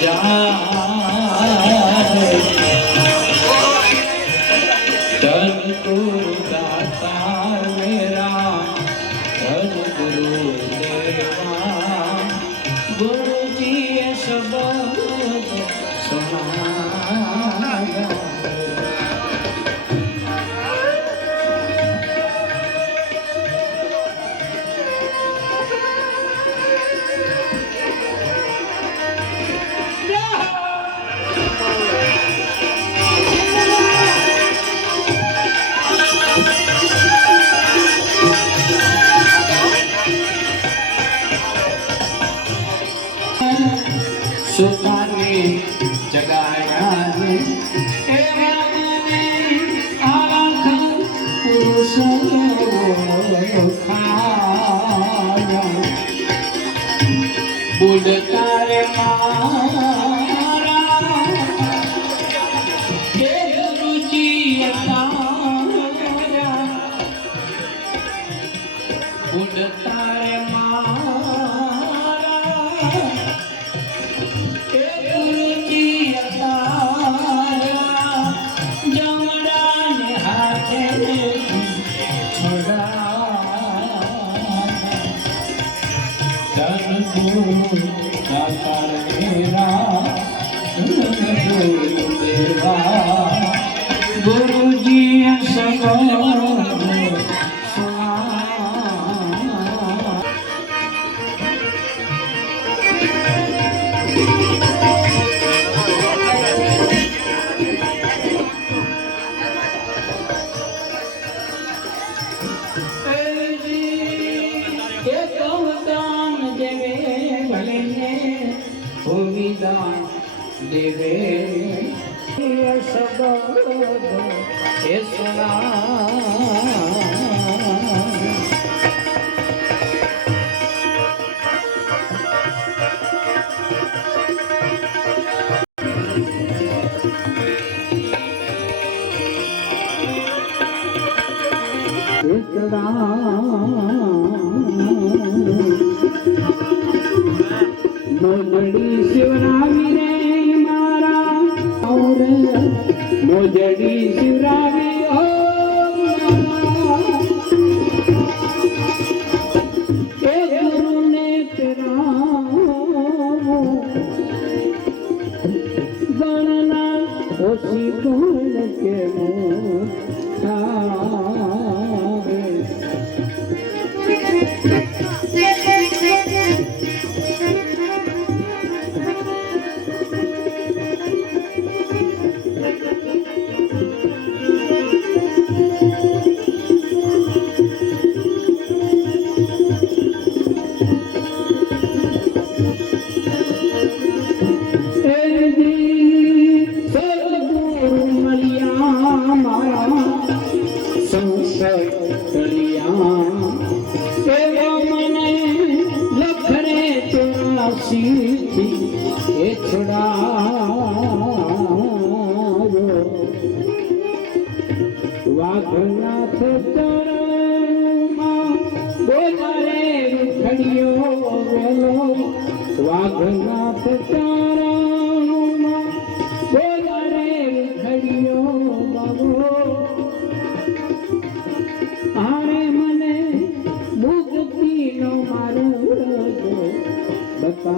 જાય સુખાની જગાયાને એ રામને આરાખ પુરુષ ખાયા બુડતા રે गुरु जी सगोर દેવે શબ્દ એ સુના મોજડી जड़ी शिवरानी गणना उसी गुण के मोता ગુરુને તેરા ગણના ઓછી ગુણ કે મોટા વાઘનાથ ચરણમાં બોલારે રૂખડિયો વાઘનાથ ચરણમાં 나